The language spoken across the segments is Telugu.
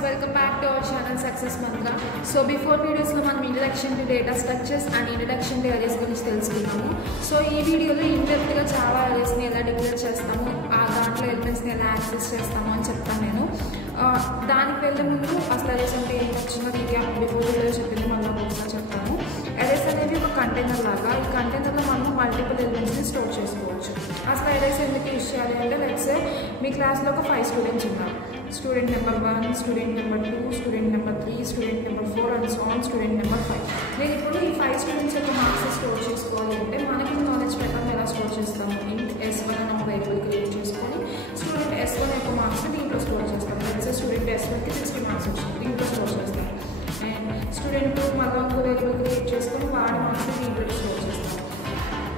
welcome back to our channel Success Mantra. So before videos lo manam introduction to data structures and introduction to arrays gurinchi telusukunnamu. So ee video lo in depth ga Java arrays ni ela declare chestamu, aa dantlo elements ni ela access chestamu ani cheptanu nenu. దానికి వెళ్ళే ముందు అసలు అరేస్ అంటే ఏంటో చిన్న రీక్యాప్ బిఫోర్ వీడియో చెప్పింది మళ్ళీ ఒకసారి చెప్తాను. అరేస్ అనేవి ఒక కంటైనర్ లాగా, ఈ కంటైనర్లో మనం మల్టిపుల్ ఎలిమెంట్స్ని స్టోర్ చేసుకోవచ్చు. అసలు అరేస్ ఎందుకు యూజ్ చేయాలి అంటే లెట్స్ మీ క్లాస్లో ఒక 5 స్టూడెంట్స్ ఉన్నారు. Student number 1, student number 2, student number 3, student number 4 and so on student number 5. నేను ఇప్పుడు ఈ 5 స్టూడెంట్స్ యొక్క మార్క్స్ స్టోర్ చేసుకోవాలి అంటే మనకి నాలెడ్జ్ ప్రకారం ఎలా స్టోర్ చేస్తాము. ఇంట్ S1 అని ఒక వేరియబుల్ క్రియేట్ చేసుకొని స్టూడెంట్ S1 యొక్క మార్క్స్ దీంట్లో స్టోర్ చేస్తాం. స్టూడెంట్ S1కి 60 మార్క్స్ వచ్చింది, దీంట్లో స్టోర్ చేస్తాం. అండ్ స్టూడెంట్ 2 మళ్ళీ ఇంకో వేరియబుల్ క్రియేట్ చేసుకొని వాడి మార్క్స్ దీంట్లో స్టోర్ చేస్తాం.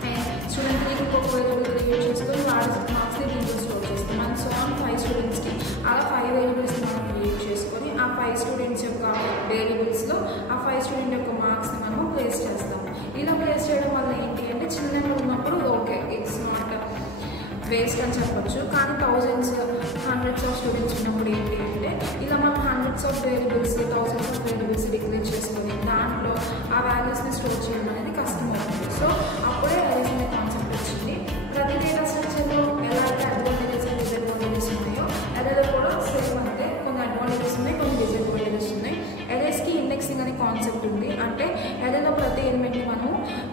అండ్ స్టూడెంట్ 3కి ఇంకొక వేరియబుల్ క్రియేట్ చేసుకొని వాడి మార్క్స్ని దీంట్లో స్టోర్ చేస్తాం. అండ్ సో ఆన్ 5 స్టూడెంట్స్కి అలా 5 వేరియబుల్స్ మనం క్రియేట్ చేసుకొని ఆ 5 స్టూడెంట్స్ యొక్క వేరియబుల్స్లో ఆ 5 స్టూడెంట్ యొక్క మార్క్స్ని మనం ప్లేస్ చేస్తాం. ఇలా ప్లేస్ చేయడం వల్ల ఏంటి అంటే చిన్నగా ఉన్నప్పుడు ఓకే ఇట్స్ నాట్ వేస్ట్ అని చెప్పొచ్చు, కానీ థౌజండ్స్ హండ్రెడ్స్ ఆఫ్ స్టూడెంట్స్ ఉన్నప్పుడు ఏంటి అంటే ఇలా మనం hundreds of variables thousands of variables declare చేసుకొని దాంట్లో ఆ వాల్యూస్ని స్టోర్ చేయడం అనేది కష్టం అవుతుంది. సో అప్పుడే అరేస్ అనే కాన్సెప్ట్ వచ్చింది. ప్రతి డేటా స్ట్రక్చర్లో ఎలా అయితే అడ్వాంటేజెస్ అండ్ డిసడ్వాంటేజెస్ ఉన్నాయో అరేలో కూడా సేమ్ అంతే, కొన్ని అడ్వాంటేజెస్ ఉన్నాయి, కొన్ని డిసడ్వాంటేజెస్ ఉన్నాయి. అరేస్కి ఇండెక్సింగ్ అనే కాన్సెప్ట్ ఉంది. అంటే అరేలో ప్రతి ఎలిమెంట్ని మనం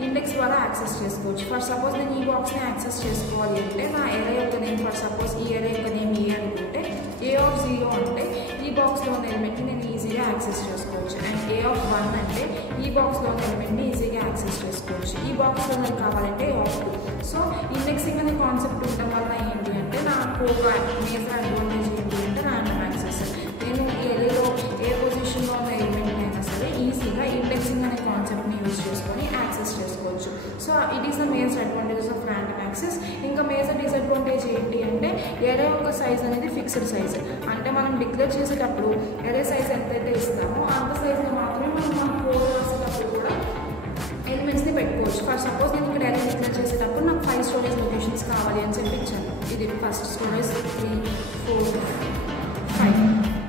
ఇండెక్స్ ద్వారా యాక్సెస్ చేసుకోవచ్చు. ఫర్ సపోజ్ నేను ఈ బాక్స్ని యాక్సెస్ చేసుకోవాలి అంటే నా ఎరే యొక్క నేమ్ ఫర్ సపోజ్ ఈ ఎరే యొక్క నేమ్ ఏ అనుకుంటే A0 అంటే ఈ బాక్స్లో ఉన్న ఎలిమెంట్ని నేను ఈజీగా యాక్సెస్ చేసుకోవచ్చు. అండ్ A1 అంటే ఈ బాక్స్లో ఉన్న ఎలిమెంట్ని ఈజీగా యాక్సెస్ చేసుకోవచ్చు. ఈ బాక్స్లో నాకు కావాలంటే A2. సో ఇండెక్సింగ్ అనే కాన్సెప్ట్ ఉండడం వల్ల ఏంటి అంటే నాకు ఒక మేజర్ అడ్వాంటేజ్ ఏంటి అంటే ర్యాండమ్ యాక్సెస్. నేను ఈ ఎరేలో ఏ పొజిషన్లో ఉన్న ఎలిమెంట్ని అయినా సరే ఈజీగా ఇండెక్సింగ్ అనే కాన్సెప్ట్ని యూజ్ చేసుకొని యాక్సెస్ చేసుకోవచ్చు. So it is the major advantages of random access. ఇంకా మేజర్ డిసడ్వాంటేజ్ ఏంటి అంటే ఎరే యొక్క సైజ్ అనేది ఫిక్స్డ్ సైజ్. అంటే మనం డిక్లేర్ చేసేటప్పుడు ఎరే సైజ్ ఎంతైతే ఇస్తామో అంత సైజ్ని మాత్రమే మనం కోడ్ రాసేటప్పుడు కూడా ఎలిమెంట్స్ని పెట్టుకోవచ్చు. ఫర్ సపోజ్ నేను ఇక్కడ ఎరే డిక్లేర్ చేసేటప్పుడు నాకు 5 స్టోరేజ్ లొకేషన్స్ కావాలి అని చెప్పి ఇచ్చాను. ఇది ఫస్ట్ స్టోరేజ్ 3, 4, 5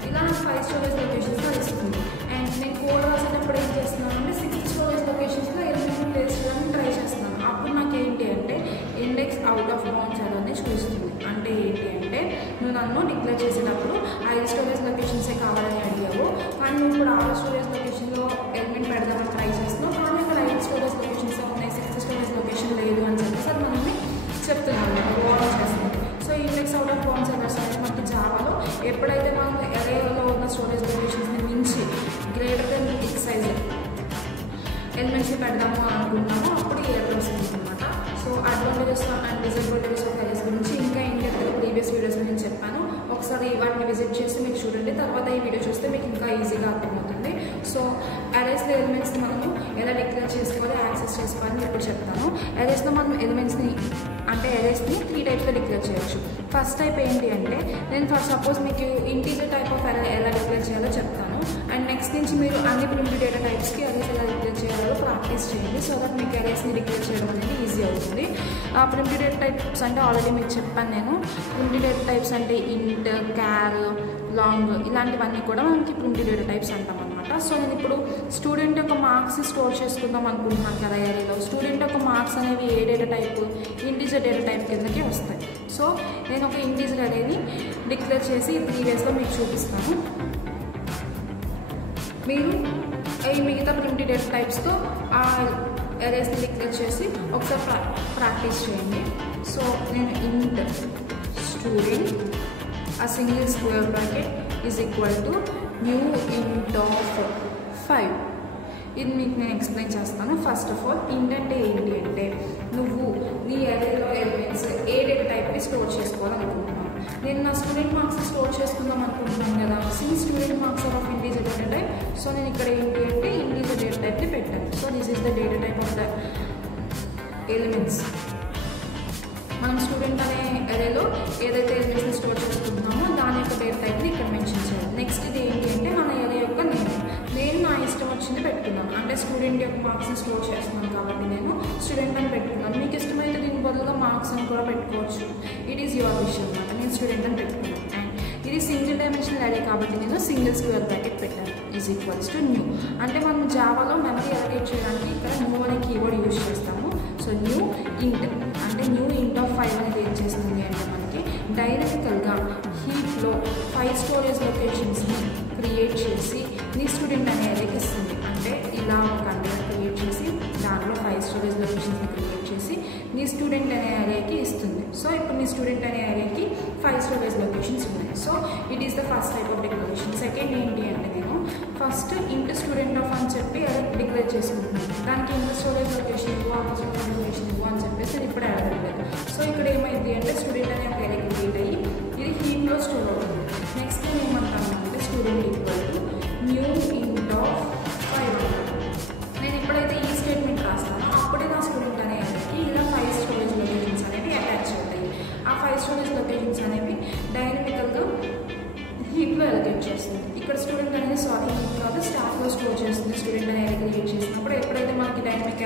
ఇలా నాకు 5 స్టోరేజ్ లొకేషన్స్లో ఇస్తుంది. అండ్ నేను కోడ్ రాసేటప్పుడు ఏం చేస్తున్నాను అంటే 6 స్టోరేజ్ లొకేషన్స్లో ఎలిమెంట్ని ప్లేస్ చేయడానికి ట్రై చేస్తున్నాను. అప్పుడు నాకు ఏంటి అంటే ఇండెక్స్ అవుట్ ఆఫ్ బౌండ్స్ అనేది చూస్తుంది. అంటే ఏంటి అంటే నువ్వు నన్ను డిక్లేర్ చేసేటప్పుడు 5 స్టోరేజ్ లొకేషన్సే కావాలని అడిగావు, కానీ నువ్వు ఇప్పుడు 6 స్టోరేజ్ లొకేషన్లో ఎలిమెంట్ పెడదామని ట్రై చేస్తున్నావు, కానీ ఇక్కడ 5 స్టోరేజ్ లొకేషన్స్ ఉన్నాయి, 6 స్టోరేజ్ లొకేషన్ లేదు అని చెప్పేసి అది మనల్ని చెప్తున్నాను, ఓవర్ చేస్తున్నాను. So index out of bounds errors అనేది మనకి జావాలో ఎప్పుడైతే మనం ఎరేలో ఉన్న స్టోరేజ్ లొకేషన్స్ని మించి గ్రేటర్ దెన్ ఎక్స్ సైజ్ ఎలిమెంట్స్ని పెడదాము అనుకుంటున్నాము అప్పుడు ఈ ఎర్రర్ వస్తుంది అనమాట. So advantages and disadvantages of arrays గురించి ఇంకా ఇండెప్త్గా ప్రీవియస్ వీడియోస్లో నేను చెప్పాను. ఒకసారి వాటిని విజిట్ చేసి మీకు చూడండి, తర్వాత ఈ వీడియో చూస్తే మీకు ఇంకా ఈజీగా అర్థమవుతుంది. సో అరేస్లో ఎలిమెంట్స్ని మనము ఎలా డిక్లేర్ చేసుకోవాలి, యాక్సెస్ చేసుకోవాలని ఇప్పుడు చెప్తాను. అరేస్లో మనం ఎలిమెంట్స్ని అంటే అరేస్ని 3 టైప్స్లో డిక్లేర్ చేయొచ్చు. ఫస్ట్ టైప్ ఏంటి అంటే నేను ఫర్ సపోజ్ మీకు ఇంటీజర్ టైప్ ఆఫ్ అరే ఎలా డిక్లేర్ చేయాలో చెప్తాను. అండ్ నెక్స్ట్ నుంచి మీరు అన్ని ప్రింటెడ్ డేటా టైప్స్కి అరేస్ ఎలా డిక్లేర్ చేయాలో ప్రాక్టీస్ చేయండి. సో దట్ మీకు అరేస్ని డిక్లేర్ చేయడం అనేది ఈజీ అవుతుంది. ఆ ప్రింటెడ్ డేటా టైప్స్ అంటే ఆల్రెడీ మీకు చెప్పాను నేను. ప్రింటెడ్ డేటా టైప్స్ అంటే ఇంట్, క్యార్, లాంగ్ ఇలాంటివన్నీ కూడా మనకి ప్రింటెడ్ డేటా టైప్స్ అంటాం అనమాట. సో నేను ఇప్పుడు స్టూడెంట్ యొక్క మార్క్స్ స్టోర్ చేసుకుందాం అనుకుంటున్నాను కదా ఎరేలో. స్టూడెంట్ యొక్క మార్క్స్ అనేవి ఏ data type, integer data type కిందకి వస్తాయి. సో నేను ఒక ఇంటీజర్ అరేని డిక్లేర్ చేసి 3 వేస్లో మీకు చూపిస్తాను. మీరు ఈ మిగతా ప్రింటెడ్ డేటా టైప్స్తో ఆ అరేస్ని డిక్లేర్ చేసి ఒకసారి ప్రాక్టీస్ చేయండి. సో నేను ఇంట్ student a single square bracket is equal to new int of 5. ఇది మీకు నేను ఎక్స్ప్లెయిన్ చేస్తాను. ఫస్ట్ ఆఫ్ ఆల్ ఇంట్ అంటే ఏంటి అంటే నువ్వు నీ ఎరేలో ఎలిమెంట్స్ ఏ డేటా టైప్ని స్టోర్ చేసుకోవాలనుకుంటున్నాను. నేను నా స్టూడెంట్ మార్క్స్ స్టోర్ చేసుకుందాం అనుకుంటున్నాను కదా, since student marks are of integer data type. So నేను ఇక్కడ ఏంటి అంటే ఇంటీజర్ డేటా టైప్ని పెట్టాను. So this is the data type of the elements. మనం స్టూడెంట్ అనే ఎరేలో ఏదైతే ఎలిమెంట్స్ని స్టోర్ చేసుకుంటున్నామో దాని యొక్క డేటా టైప్ని ఇక్కడ మెన్షన్ చేయాలి. నెక్స్ట్ ఇది ఏంటి అంటే మన ఎరే యొక్క నేమ్. నేను నా ఇష్టం వచ్చింది పెట్టుకున్నాను. అంటే స్టూడెంట్ యొక్క మార్క్స్ని స్టోర్ చేస్తున్నాను కాబట్టి నేను స్టూడెంట్ అని పెట్టుకున్నాను. మీకు ఇష్టమైతే దీని బదులుగా మార్క్స్ అని కూడా పెట్టుకోవచ్చు. ఇట్ ఈస్ యువర్ విషయం అనమాట. నేను స్టూడెంట్ అని పెట్టుకున్నాను. అండ్ ఇది ఇది సింగిల్ డైమెన్షనల్ అరే కాబట్టి నేను సింగిల్ స్క్వేర్ బ్రాకెట్ పెట్టాను ఈజ్ ఈక్వల్స్ టు న్యూ. అంటే మనం జావాలో మెమరీ అలొకేట్ చేయడానికి ఇక్కడ న్యూ అనే కీవర్డ్ యూజ్ చేస్తాము. సో న్యూ ఇంట్ అంటే న్యూ ఇంట్ ఆఫ్ 5 అనేది ఏం చేస్తుంది అంటే మనకి డైనమికల్గా హీప్లో 5 స్టోరేజ్ లొకేషన్స్ని క్రియేట్ చేసి నీ స్టూడెంట్ అనే అరేకి ఇస్తుంది. అంటే ఇలా ఒక కంటైనర్ క్రియేట్ చేసి దాంట్లో 5 స్టోరేజ్ లొకేషన్స్ని క్రియేట్ చేసి నీ స్టూడెంట్ అనే అరేకి ఇస్తుంది. సో ఇప్పుడు నీ స్టూడెంట్ అనే అరేకి 5 స్టోరేజ్ లొకేషన్స్ ఉన్నాయి. So it is the first type of declaration. Second ఏంటి అంటే నేను ఫస్ట్ ఇంట్ స్టూడెంట్ ఆఫ్ అని చెప్పి అదే డిక్లేర్ చేసుకుంటున్నాను. దానికి ఇంట్ స్టోరేజ్ లొకేషన్ ఇవ్వు, ఆ స్టోరేజ్ లొకేషన్ ఇవ్వు అని చెప్పేసి నేను ఇప్పుడు అడగలేదు. సో ఇక్కడ ఏమైంది అంటే స్టూడెంట్ అనే ఒక అరే క్రియేట్ అయ్యి ఇది హీప్లో స్టోర్ అవుతుంది. నెక్స్ట్ నేను ఏమంటాను అంటే స్టూడెంట్ ఈక్వల్ టు న్యూ ఇంట్ ఆఫ్ 5. నేను ఎప్పుడైతే ఈ స్టేట్మెంట్ రాస్తానో అప్పుడే నా స్టూడెంట్ అనే అరేకి ఇలా 5 స్టోరేజ్ లొకేషన్స్ అనేవి అటాచ్ అవుతాయి. ఆ 5 స్టోరేజ్ లొకేషన్స్ అనేవి డైనమికల్గా హీప్లో అలొకేట్ చేస్తుంది. ఇక్కడ స్టూడెంట్ అనేది హీప్ కాదు స్టాక్లో స్టోర్ చేస్తుంది. స్టూడెంట్ అనేది అలొకేట్ చేసినప్పుడు ఎప్పుడైతే మనకి డైనమిక్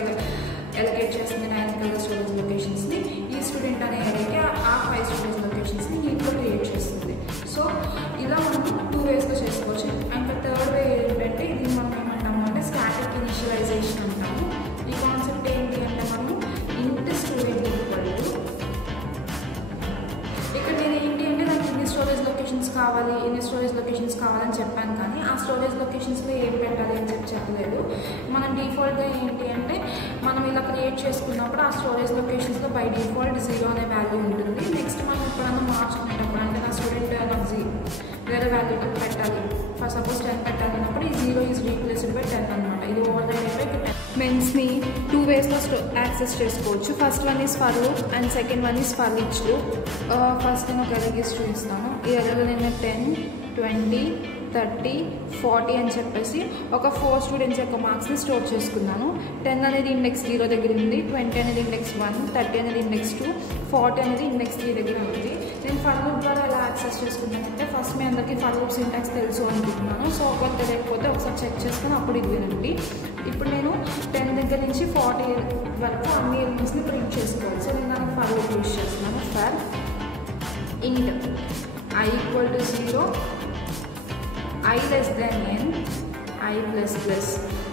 అలొకేట్ చేస్తుంది డైనమికల్ స్టోరేజ్ లొకేషన్స్ని ఈ స్టూడెంట్ అనే అరేకి ఆ 5 స్టోరేజ్ లొకేషన్స్ని హీప్లో క్రియేట్ చేస్తుంది. సో ఇలా మనం 2 వేస్లో చేసుకోవచ్చు. అండ్ థర్డ్ వే ఏంటంటే ఇది మనం ఏమంటాము అంటే స్టాటిక్ ఇనిషియలైజేషన్ అంటాము. ఈ కాన్సెప్ట్ ఏంటి అంటే మనం ఇంట్ స్టూడెంట్ ఈక్వల్ టు ఇక్కడ నేను ఏంటి అంటే నాకు ఇన్ని స్టోరేజ్ లొకేషన్స్ కావాలని చెప్పాను, కానీ ఆ స్టోరేజ్ లొకేషన్స్లో ఏం పెట్టాలి అని చెప్పలేదు. మనం డిఫాల్ట్గా ఏంటి అంటే మనం ఇలా క్రియేట్ చేసుకున్నప్పుడు ఆ స్టోరేజ్ లొకేషన్స్లో బై డిఫాల్ట్ 0 అనే వాల్యూ ఉంటుంది. నెక్స్ట్ మనం ఎప్పుడైనా మార్చుకునేటప్పుడు అంటే నా స్టూడెంట్ నాకు వేరే వాల్యూ పెట్టాలి, ఫర్ సపోజ్ 10 పెట్టాలి అన్నప్పుడు ఈ 0 ఈజ్ రీప్లేస్డ్ బై 10 అనమాట. ఇది ఓవర్ రైడ్ అయిపోయి మెన్స్ని 2 వేస్లో యాక్సెస్ చేసుకోవచ్చు. First one is for loop and second one is for each loop. First నేను ఒక అరే చూపిస్తాను. ఈ అరేలో నేను 10, 20, 30, 40 అని చెప్పేసి ఒక 4 స్టూడెంట్స్ యొక్క మార్క్స్ని స్టోర్ చేసుకున్నాను. 10 అనేది ఇండెక్స్ 0 దగ్గర ఉంది, 20 అనేది ఇండెక్స్ 1, 30 అనేది ఇండెక్స్ 2, 40 అనేది ఇండెక్స్ 3 దగ్గర ఉంది. నేను ఫర్ లూప్ ద్వారా ఎలా యాక్సెస్ చేసుకున్నానంటే ఫస్ట్ మీ అందరికీ ఫర్ లూప్ సింటాక్స్ తెలుసు అనుకుంటున్నాను. సో ఒకటి తెలియకపోతే ఒకసారి చెక్ చేసుకుని అప్పుడు ఇది వినండి. ఇప్పుడు నేను 10 దగ్గర నుంచి 40 వరకు అన్ని ఎలిమెంట్స్ని ప్రింట్ చేసుకోవాలి. సో నేను దానికి ఫర్ లూప్ యూజ్ చేస్తున్నాను. ఫర్ ఇంట్ I equal to 0, I less than n, I plus plus.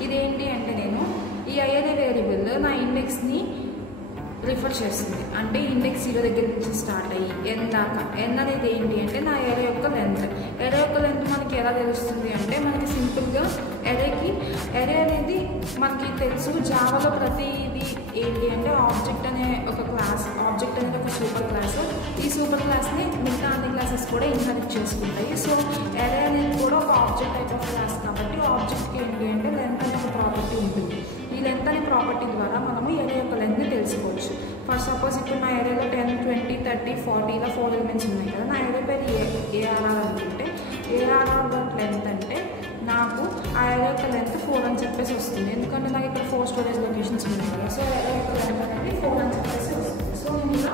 ఇదేంటి అంటే నేను ఈ I అనే వేరియబుల్ నా ఇండెక్స్ని రిఫర్ చేస్తుంది. అంటే ఇండెక్స్ 0 దగ్గర నుంచి స్టార్ట్ అయ్యి n దాకా. n అనేది ఏంటి అంటే నా ఎరే యొక్క లెంత్. ఎరే యొక్క లెంత్ మనకి ఎలా తెలుస్తుంది అంటే మనకి సింపుల్గా ఎరే అనేది మనకి తెలుసు. జావాలో ప్రతిదీ ఏంటి అంటే ఆబ్జెక్ట్ అనే ఒక క్లాస్, ఆబ్జెక్ట్ అనేది ఒక సూపర్ క్లాస్. ఈ సూపర్ క్లాస్ని మిగతా అన్ని క్లాసెస్ కూడా ఇన్హెరిట్ చేసుకుంటాయి. సో ఎరే అనేది కూడా ఒక ఆబ్జెక్ట్ టైప్ ఆఫ్ క్లాస్ కాబట్టి ఆబ్జెక్ట్కి ఏంటి అంటే లెంత్ అనే ఒక ప్రాపర్టీ ఉంటుంది. ఈ లెంత్ అనే ప్రాపర్టీ ద్వారా మనము ఎరే యొక్క లెంత్ని తెలుసుకోవచ్చు. ఫర్ సపోజ్ ఇప్పుడు నా ఎరేలో 10, 20, 30, 40 ఇలా 4 ఎలిమెంట్స్ ఉన్నాయి కదా. నా ఎరే పేరు ఏఆర్ఆర్ అనుకుంటే ఏఆర్ఆర్ లెంత్ అంటే నాకు ఆ ఎరే యొక్క లెంత్ 4 అని చెప్పేసి వస్తుంది. ఎందుకంటే నాకు ఇక్కడ 4 స్టోరేజ్ లొకేషన్స్ ఉన్నాయి కదా. సో ఎరే యొక్క లెంత్ అనేది 4 అని చెప్పేసి వస్తుంది. సో నేను ఇలా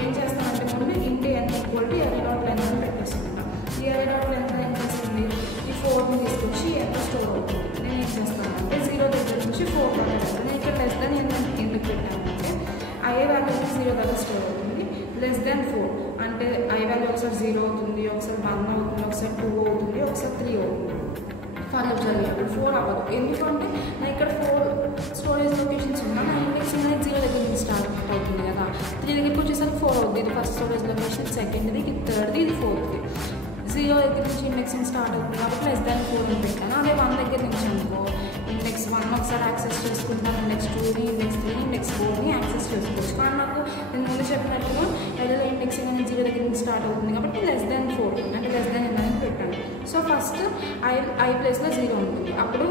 ఏం చేస్తానంటే ముందు int n equal to array dot length అని పెట్టేసుకుంటాను. ఈ ఎరే డాట్ లెంత్ ఏం చేస్తుంది ఈ 4ని తీసుకొచ్చి ఎంత స్టోర్ అవుతుంది. నేను ఏం చేస్తానంటే 0 దగ్గర నుంచి 4 దాకా వెళ్తాను. నేను ఇక్కడ లెస్ దాన్ ఎందుకు పెట్టానంటే ఐ వాల్యూ 0 దాకా స్టోర్ అవుతుంది. లెస్ దాన్ 4 అంటే ఐ వాల్యూ ఒకసారి 0 అవుతుంది, ఒకసారి 1 అవుతుంది, ఒకసారి 2 అవుతుంది, ఒకసారి 3 అవుతుంది. ఫర్ లూప్ జరిగేప్పుడు 4 అవ్వదు. ఎందుకంటే నా ఇక్కడ 4 స్టోరేజ్ లొకేషన్స్ ఉన్నా నా ఇండెక్స్ అనేది 0 దగ్గర నుంచి స్టార్ట్ అవుతుంది కదా. 3 దగ్గరికి వచ్చేసరికి 4 అవుతుంది. ఇది ఫస్ట్ స్టోరేజ్ లొకేషన్, సెకండ్ది, ఇది థర్డ్ది, ఇది 4ది. 0 దగ్గర నుంచి ఇండెక్సింగ్ స్టార్ట్ అవుతుంది కాబట్టి లెస్ దాన్ 4 అని పెట్టాను. అదే 1 దగ్గర నుంచి అనుకో ఇండెక్స్ 1 ఒకసారి యాక్సెస్ చేసుకుంటాను, ఇండెక్స్ 2ని, ఇండెక్స్ 3ని, ఇండెక్స్ 4ని యాక్సెస్ చేసుకోవచ్చు. కానీ నాకు నేను ముందు చెప్పినట్టుగా ఎడలో ఇండెక్సింగ్ అనేది 0 దగ్గర నుంచి స్టార్ట్ అవుతుంది కాబట్టి లెస్ దాన్ 4 అంటే లెస్ దాన్ n అని పెట్టాను. సో ఫస్ట్ ఐ ప్లేస్లో 0 ఉంటుంది. అప్పుడు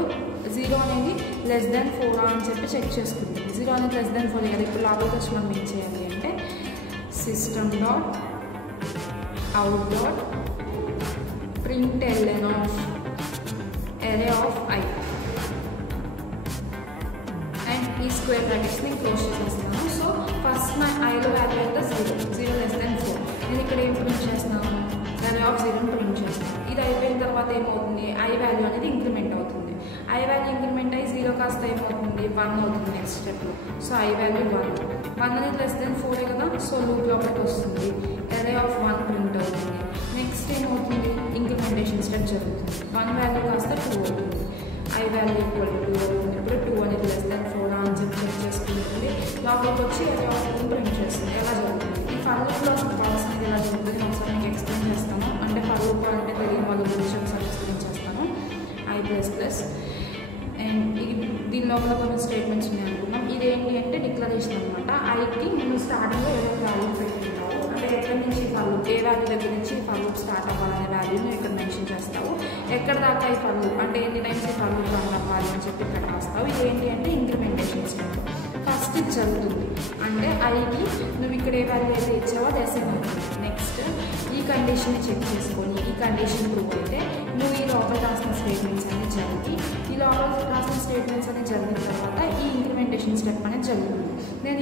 0 అనేది లెస్ దాన్ 4 అని చెప్పి చెక్ చేసుకుంటుంది. 0 అనేది లెస్ దాన్ 4 కదా. ఇప్పుడు లోపలికి వచ్చి మనం ఏం చేయాలి అంటే system dot out dot println of array of I and ఈ స్క్వేర్ బ్రాకెట్స్ని క్లోజ్ చేసేస్తున్నాను. సో ఫస్ట్ నా ఐలో వాల్యూ అయితే 0 లెస్ దాన్ 4. నేను ఇక్కడ ఏం ప్రింట్ చేస్తున్నాను array of 0 ప్రింట్ చేస్తాను. ఇది అయిపోయిన తర్వాత ఏమవుతుంది ఐ వాల్యూ అనేది ఇంక్రిమెంట్ అవుతుంది. ఐ వాల్యూ ఇంక్రిమెంట్ అయ్యి 0 కాస్త ఏమవుతుంది 1 అవుతుంది నెక్స్ట్ స్టెప్లో. సో ఐ వాల్యూ 1 అనేది లెస్ దాన్ 4 కదా. సో లూప్ లోపలికి వస్తుంది array of 1 ప్రింట్ అవుతుంది. నెక్స్ట్ నెక్స్ట్ ఏమవుతుంది, ఇంక్రిమెంటేషన్ స్టెప్ జరుగుతుంది. 1 వాల్యూ కాస్త 2 అవుతుంది. I వాల్యూ ఈక్వల్ టు 2 అవుతుంది. ఇప్పుడు 2 అనేది లెస్ దాన్ 4 అని చెప్పి చెక్ చేసుకుంటుంది. లోపలికి వచ్చి array of 2 ప్రింట్ చేస్తుంది. ఎలా జరుగుతుంది, ఈ ఫర్ లూప్లో అసలు ప్రాసెస్ అనేది ఎలా జరుగుతుంది నేను ఒకసారి మీకు ఎక్స్ప్లెయిన్ చేస్తాను. అంటే ఫర్ లూప్ అంటే తెలియని వాళ్ళ గురించి ఒకసారి ఎక్స్ప్లెయిన్ చేస్తాను. I++ అండ్ దీని లోపల కొన్ని స్టేట్మెంట్స్ ఉన్నాయి అనుకున్నాం. ఇదేంటి అంటే డిక్లరేషన్ అనమాట. ఐకి నేను స్టార్టింగ్లో ఏదో వాల్యూ పెట్టుకుంటావు, అంటే ఎక్కడి నుంచి ఫర్ లూప్, ఏ వాల్యూ దగ్గర నుంచి ఫర్ లూప్ స్టార్ట్ అవ్వాలనే వాల్యూని ఇక్కడ మెన్షన్ చేస్తావు. ఎక్కడ దాకా ఈ ఫర్ లూప్ అంటే ఎన్ని టైమ్స్ ఈ ఫర్ లూప్ రన్ అవ్వాలి అని చెప్పి ఇక్కడ రాస్తావు. ఇదేంటి అంటే ఇంక్రిమెంటేషన్ స్టెప్. ఫస్ట్ ఇది జరుగుతుంది అంటే ఐకి నువ్వు ఇక్కడ ఏ వాల్యూ అయితే ఇచ్చావో అది అసైన్ అవుతుంది. నెక్స్ట్ ఈ కండిషన్ని చెక్ చేసుకొని ఈ కండిషన్ ప్రూవ్ అయితే నువ్వు ఈ లోపల రాసిన స్టేట్మెంట్స్ అనేది జరిగి ఈ లోపల రాసిన స్టేట్మెంట్స్ అనేది జరిగిన తర్వాత ఈ ఇంక్రిమెంటేషన్ స్టెప్ అనేది జరుగుతుంది. నేను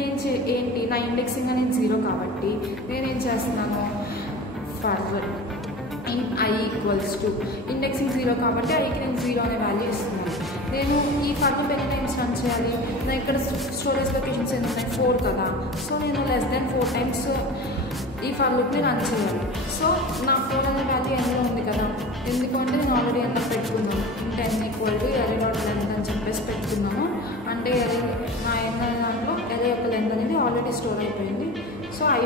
ఏంటి నా ఇండెక్సింగ్ అనేది 0 కాబట్టి నేనేం చేస్తున్నాను, for I equals to indexing 0 కాబట్టి ఐకి నేను 0 అనే వాల్యూ ఇస్తున్నాను. నేను ఈ ఫర్ లూప్ ఎన్ని టైమ్స్ రన్ చేయాలి, నా ఇక్కడ స్టోరేజ్ లొకేషన్స్ ఎన్ని ఉన్నాయి 4 కదా. సో నేను లెస్ దెన్ 4 టైమ్స్ ఈ ఫర్ లూప్ని రన్ చేయాలి. సో నా 4 అనే వాల్యూ ఎన్నో ఉంది కదా, ఎందుకంటే నేను ఆల్రెడీ ఎంత పెట్టుకున్నాను 10 equal to array dot length అని చెప్పేసి పెట్టుకున్నాను. అంటే నా ఎన్న దాంట్లో array యొక్క లెంత్ అనేది ఆల్రెడీ స్టోర్ అయిపోయింది. సో I++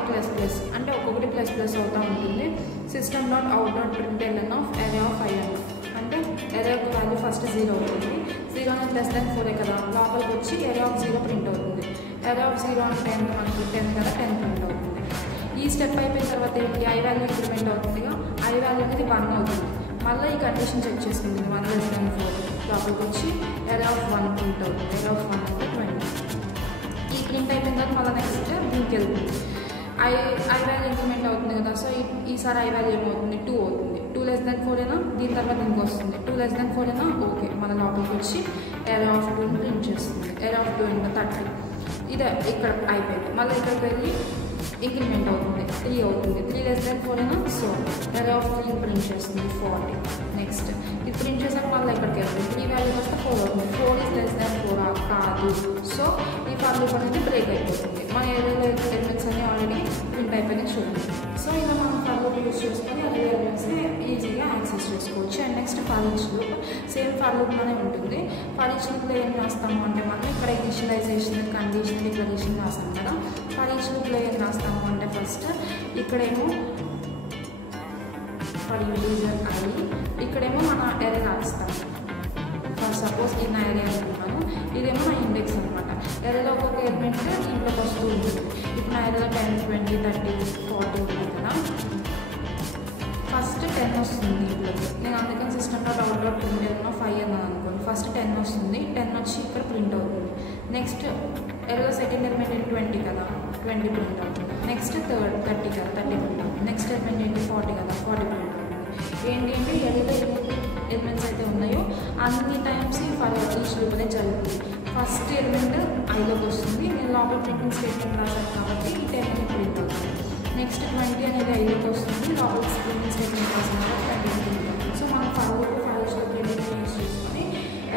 అంటే ఒక్కొక్కటి ++ అవుతూ ఉంటుంది. system.out.println of array of I అంటే array యొక్క వాల్యూ ఫస్ట్ 0 అవుతుంది. 0 అనేది లెస్ దాన్ 4 కదా, లోపలికి వచ్చి array of 0 ప్రింట్ అవుతుంది. array of 0 అంటే మనకు 10 కదా, 10 ప్రింట్ అవుతుంది. ఈ స్టెప్ అయిపోయిన తర్వాత ఏంటి, I వాల్యూ ఇంక్రిమెంట్ అవుతుందిగా, I వాల్యూ అనేది 1 అవుతుంది. మళ్ళీ ఈ కండిషన్ చెక్ చేసుకుంటుంది 1 లెస్ దాన్ 4, లోపలికి వచ్చి array of 1 ప్రింట్ అవుతుంది. array of 1 అంటే 20. ఈ ప్రింట్ అయిపోయిన తర్వాత మళ్ళీ నెక్స్ట్ దీనికి వెళ్తుంది. I వాల్యూ ఇంక్రిమెంట్ అవుతుంది కదా, సో ఈసారి I వాల్యూ ఏమవుతుంది 2 అవుతుంది. 2 లెస్ దాన్ 4 అయినా దీని తర్వాత ఇంకో వస్తుంది. 2 లెస్ దాన్ 4 అయినా ఓకే, మన లోపలికి వచ్చి array of 2 ప్రింట్ చేస్తుంది. array of 2 ఇంకా 30. ఇదే ఇక్కడ అయిపోయింది. మళ్ళీ ఇక్కడికి వెళ్ళి ఇంక్రిమెంట్ అవుతుంది 3 అవుతుంది. 3 లెస్ దాన్ 4 అయినా సో array of 3 ప్రింట్ చేస్తుంది 40. నెక్స్ట్ ఇది ప్రింట్ చేసాక మళ్ళీ ఇక్కడికి వెళ్తుంది. 3 వాల్యూ వస్తే 4 అవుతుంది. 4 ఈజ్ లెస్ దాన్ 4 కాదు. సో ఈ ఫర్ లూప్ అనేది బ్రేక్ అయిపోతుంది. మన ఏరియాలో ఎలిమెంట్స్ అన్ని ఆల్రెడీ ప్రింట్ అయిపోయినాయి చూడండి. సో ఇలా మనం ఫర్ లూప్ యూస్ చేసుకొని అదే ఎలిమెంట్స్ని ఈజీగా యాక్సెస్ చేసుకోవచ్చు. And next for each loop same for లూప్లోనే ఉంటుంది. ఫర్ ఈచ్ లూప్లో ఏం రాస్తాము అంటే మనం ఇక్కడ ఇనిషియలైజేషన్, కండిషన్, డిక్లరేషన్ రాస్తాం కదా. ఫర్ ఈచ్ లూప్లో ఏం రాస్తాము అంటే ఫస్ట్ ఇక్కడేమో ఫర్ యూజర్ ఐ, ఇక్కడేమో మన array రాస్తాం. ఫర్ సపోజ్ ఇది నా array అనుకున్నాను, ఇదేమో నా ఇండెక్స్ అనమాట. arrayలో ఒక్కొక్క ఎలిమెంట్ దీంట్లోకి వస్తూ ఉంటుంది. ఇప్పుడు నా arrayలో 10, 20, 30, 40 ఉంటుంది కదా. ఫస్ట్ 10 వస్తుంది దీంట్లోకి. నేను అందుకని system.out.println of I అన్నాను అనుకోండి. ఫస్ట్ 10 వస్తుంది. 10 వచ్చి ఇక్కడ ప్రింట్ అవుతుంది. నెక్స్ట్ arrayలో సెకండ్ ఎలిమెంట్ 20 కదా, 20 ప్రింట్ అవుతుంది. నెక్స్ట్ థర్డ్ 30 కదా, 30 ప్రింట్ అవుతుంది. నెక్స్ట్ ఎలిమెంట్ ఏంటి 40 కదా, 40 ప్రింట్ అవుతుంది. ఏంటి అంటే arrayలో ఎన్ని ఎలిమెంట్స్ అయితే ఉన్నాయో అన్ని టైమ్స్ ఈ ఫర్ ఈచ్ లూప్ అనేది జరుగుతుంది. ఫస్ట్ ఎలిమెంట్ ఐలోకి వస్తుంది. నేను లోపల ప్రింటింగ్ స్టేట్మెంట్ రాశాను కాబట్టి ఈ 10 అనేది ప్రింట్ అవుతుంది. నెక్స్ట్ 20 అనేది ఐలోకి వస్తుంది. లోపల ప్రింటింగ్ స్టేట్మెంట్ రాశాను కాబట్టి 20 ప్రింట్ అవుతుంది. సో మనం ఫర్ ఈచ్ లూప్ యూస్ చేసుకొని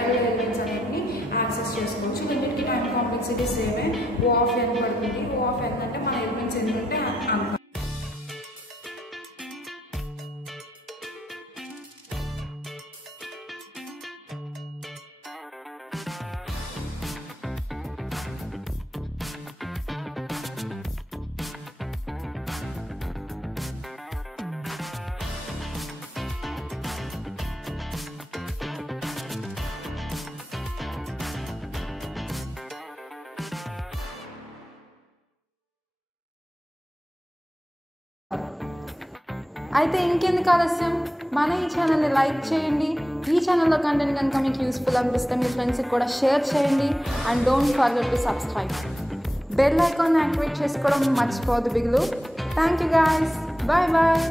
array ఎలిమెంట్స్ అనేవి యాక్సెస్ చేసుకోవచ్చు. వీటికి టైం కాంప్లెక్సిటీ సేమే. O of n పడుతుంది. O of n అంటే మన ఎలిమెంట్స్ ఎందుకంటే అంత. అయితే ఇంకెందుకు ఆలస్యం, మన ఈ ఛానల్ని లైక్ చేయండి. ఈ ఛానల్లో కంటెంట్ కనుక మీకు యూస్ఫుల్ అనిపిస్తే మీ ఫ్రెండ్స్కి కూడా షేర్ చేయండి. And don't forget to subscribe. Bell icon activate చేసుకోవడం మర్చిపోవద్దు బిగులు. Thank you guys, bye bye.